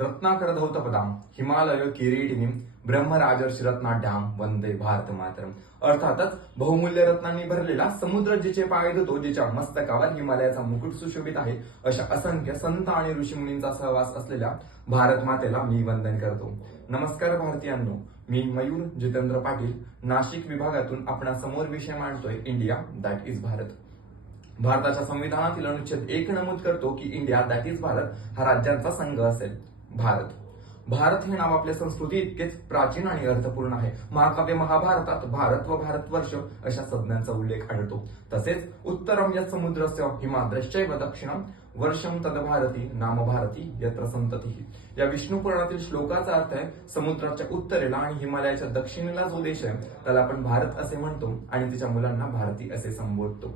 रत्नाकर धौतपदाम हिमालय किरीटिनीम ब्रह्मराजर्षिरत्नाढ्याम वंदे भारत मातरम. अर्थातच बहुमूल्य रत्नांनी भरलेला समुद्र जिचे पाय धुतो, जिच्या मस्तकावर हिमालयाचा मुकुट सुशोभित आहे, अशा असंख्य संत आणि ऋषीमुनींचा सहवास असलेल्या भारत मातेला मी वंदन करतो. नमस्कार भारतीयांनो, मी मयूर जितेंद्र पाटील नाशिक विभागातून आपणासमोर विषय मांडतोय इंडिया दॅट इज भारत. भारताच्या संविधानातील अनुच्छेद 1 नमूद करतो की इंडिया दॅट इज भारत हा राज्यांचा संघ असेल. भारत हे नाव आपल्या संस्कृती इतकेच प्राचीन आणि अर्थपूर्ण आहे. महाकाव्य महाभारतात भारत व भारतवर्ष अशा संज्ञांचा उल्लेख आढळतो. तसेच उत्तरम यत् समुद्रस्य हिमाद्रश्चैव दक्षिणम वर्षम तद भारती नाम भारती यत्र संतती. या विष्णू पुराणातील श्लोकाचा अर्थ आहे, समुद्राच्या उत्तरेला आणि हिमालयाच्या दक्षिणेला जो देश आहे त्याला आपण भारत असे म्हणतो आणि तिच्या मुलांना भारती असे संबोधतो.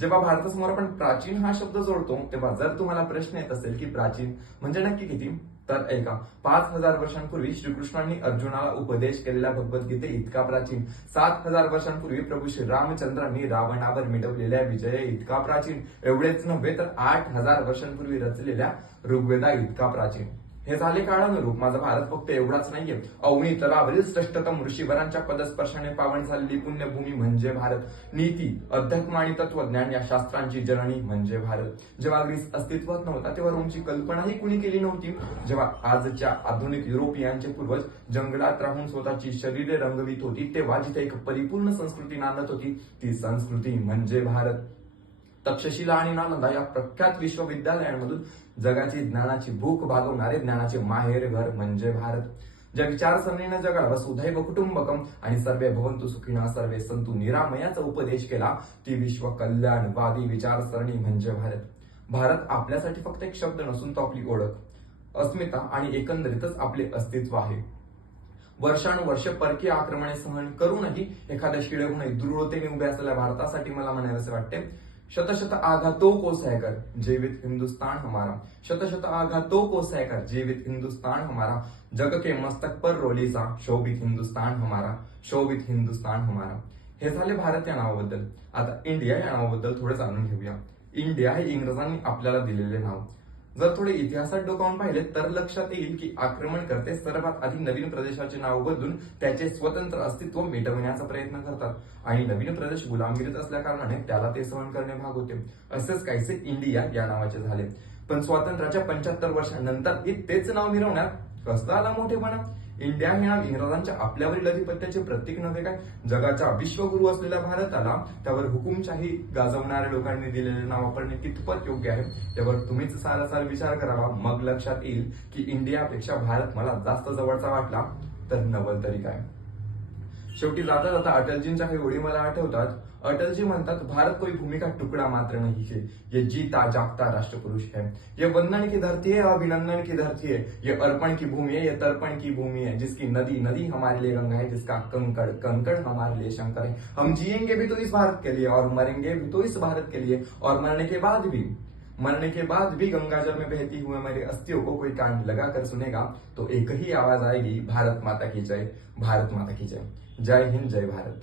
जेव्हा भारतासमोर आपण प्राचीन हा शब्द जोडतो तेव्हा जर तुम्हाला प्रश्न येत असेल की प्राचीन म्हणजे नक्की किती, तर ऐका. 5000 वर्षांपूर्वी श्रीकृष्णांनी अर्जुनाला उपदेश केलेल्या भगवद्गीते इतका प्राचीन. 7000 वर्षांपूर्वी प्रभू श्री रामचंद्रांनी रावणावर मिळवलेल्या विजय इतका प्राचीन. एवढेच नव्हे तर 8000 वर्षांपूर्वी रचलेल्या ऋग्वेदा इतका प्राचीन. हे झाले काळानुरूप. माझा भारत फक्त एवढाच नाहीये. अवनी तलावरील श्रेष्ठतम ऋषीवरांच्या पदस्पर्शाने पावन झालेली पुण्यभूमी म्हणजे भारत. नीती, अध्यात्म आणि तत्वज्ञान या शास्त्रांची जननी म्हणजे भारत. जेव्हा ग्रीस अस्तित्वात नव्हता तेव्हा रोमची कल्पनाही कुणी केली नव्हती. जेव्हा आजच्या आधुनिक युरोपियांचे पूर्वज जंगलात राहून स्वतःची शरीरे रंगवीत होती, तेव्हा जिथे एक परिपूर्ण संस्कृती नांदत होती, ती संस्कृती म्हणजे भारत. तक्षशिला आणि नालंदा या प्रख्यात विश्वविद्यालयांमधून जगाची ज्ञानाची भूक भागवणारे ज्ञानाचे माहेर घर म्हणजे भारत. ज्या विचारसरणीने जगाला वसुधैव कुटुंबकम आणि सर्वे भवन्तु सुखिनः सर्वे सन्तु निरामयाचा उपदेश केला, ती विश्व कल्याणवादी विचारसरणी म्हणजे भारत. भारत आपल्यासाठी फक्त एक शब्द नसून तो आपली ओळख, अस्मिता आणि एकंदरीतच आपले अस्तित्व आहे. वर्षानुवर्ष परकीय आक्रमणे सहन करूनही एखाद्या शिळेहूनही दृढतेने उभे असलेल्या भारतासाठी मला म्हणावेसे वाटते, शत शत आघातों को सहकर जीवित हिंदुस्तान हमारा. शत शत आघातों को सहकर जीवित हिंदुस्तान हमारा. जग के मस्तक पर रोलीसा शोभित हिंदुस्तान हमारा. शोभित हिंदुस्तान हमारा. हे झाले भारत या नावाबद्दल. आता इंडिया या नावाबद्दल थोडे जाणून घेऊया. इंडिया हे इंग्रजांनी आपल्याला दिलेले नाव. जर थोडे इतिहासात डोकावून पाहिले तर लक्षात येईल की आक्रमणकर्ते सर्वात आधी नवीन प्रदेशाचे नाव बदलून त्याचे स्वतंत्र अस्तित्व मिटवण्याचा प्रयत्न करतात आणि नवीन प्रदेश गुलामगिरीत असल्या कारणाने त्याला ते सहन करणे भाग होते. असेच काहीसे इंडिया या नावाचे झाले. पण स्वातंत्र्याच्या 75 वर्षांनंतर तेच नाव मिरवण्यात कसं आला मोठेपणा. इंडिया हे नाव इंग्रजांच्या आपल्यावरील अधिपत्याचे प्रतीक नव्हे काय. जगाच्या विश्वगुरू असलेल्या भारताला त्यावर हुकुमशाही गाजवणाऱ्या लोकांनी दिलेले नाव वापरणे कितपत योग्य आहे त्यावर तुम्हीच सारासार विचार करावा. मग लक्षात येईल की इंडियापेक्षा भारत मला जास्त जवळचा वाटला तर नवल तरी काय. शेवटी जाता जाता अटलजींच्या काही ओळी मला आठवतात. अटलजी म्हणतात, भारत कोई भूमि का टुकड़ा मात्र नहीं है, ये जीता जागता राष्ट्रपुरुष है. ये वंदन की धरती है, अभिनंदन की धरती है. ये अर्पण की भूमि है, ये तर्पण की भूमि है. जिसकी नदी नदी हमारे लिए गंगा है, जिसका कंकड़ कंकड़ हमारे लिए शंकर है. हम जिएंगे भी तो इस भारत के लिए और मरेंगे भी तो इस भारत के लिए. और मरने के बाद भी गंगाजल में बहती हुए मेरे अस्थियों को कोई कान लगाकर सुनेगा तो एक ही आवाज आएगी, भारत माता की जय, भारत माता की जय. जय हिंद, जय भारत.